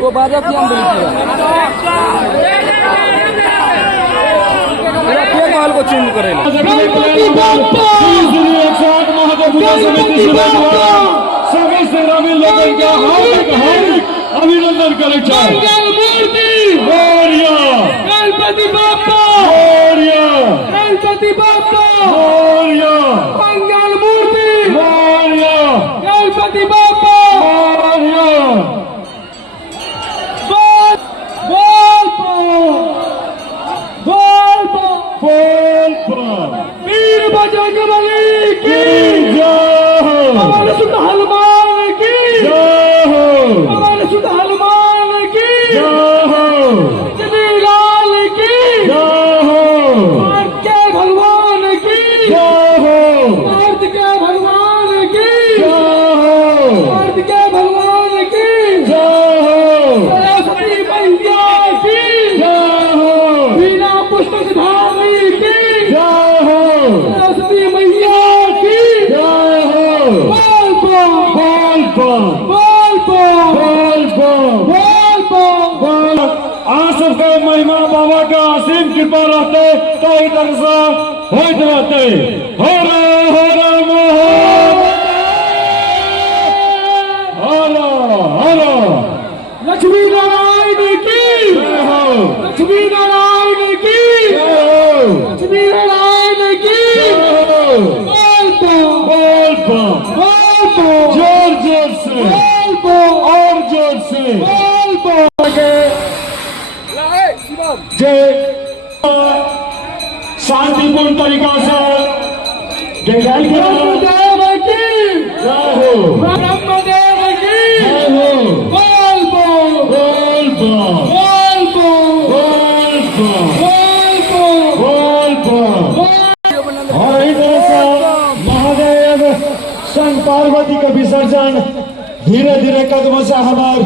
वो बाजा की हम माल को चेंज करेगा सभी से रवि लोगन का हार्दिक अभिनंदन करे गणपति बाप्पा गणपति बाप्पा मंगल मूर्ति गणपति बाप्पा वीर बजरंगबली की जय हमारे सुत हनुमान की जय हमारे सुत हनुमान की जय लाल की जय के भगवान की जय के भगवान की जय के भगवान की जय सरस्वती मैया की जय बिना पुस्तक धामी की सरस्वती मैया की जय आप सबका महिमा बाबा का असीम कृपा रहते तो इधर से होते रहते हर हर हर लक्ष्मी नारायण की लक्ष्मी नारायण की लक्ष्मी नारायण की जोर जोर से और जोर से शांतिपूर्ण तरीका से ब्रह्मदेव की ब्रह्मदेव की और इधर से महादेव संग पार्वती का विसर्जन धीरे धीरे कदमों से हमारे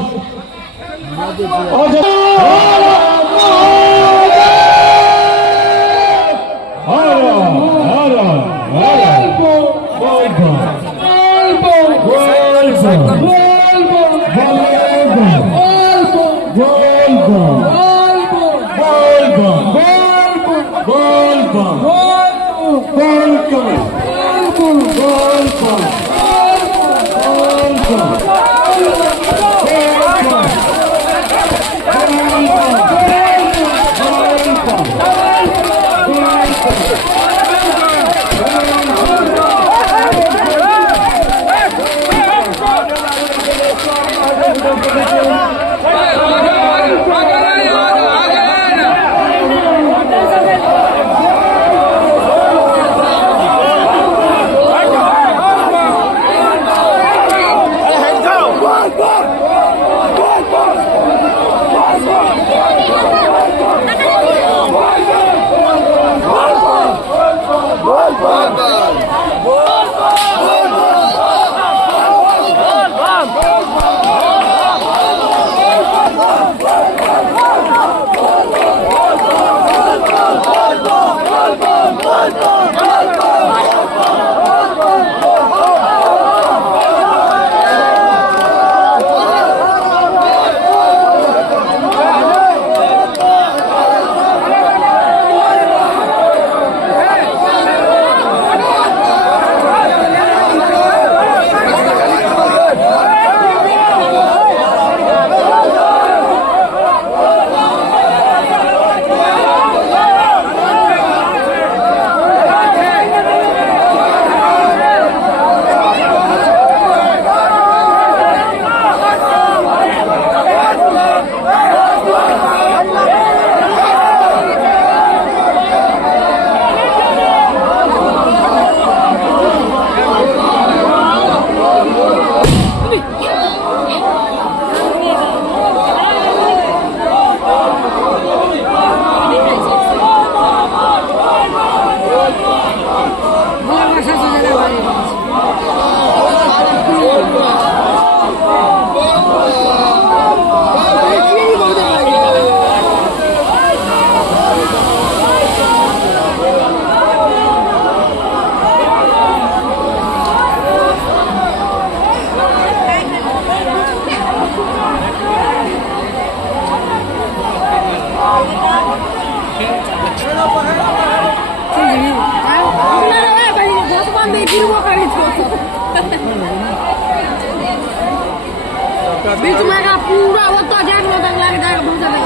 बीच में का पूरा वो तो जाग लो तक लग जाएगा दूसरे में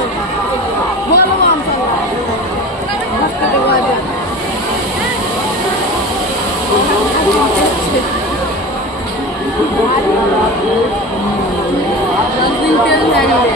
बोलो हम सब बस कर दो आज 10 दिन के बोल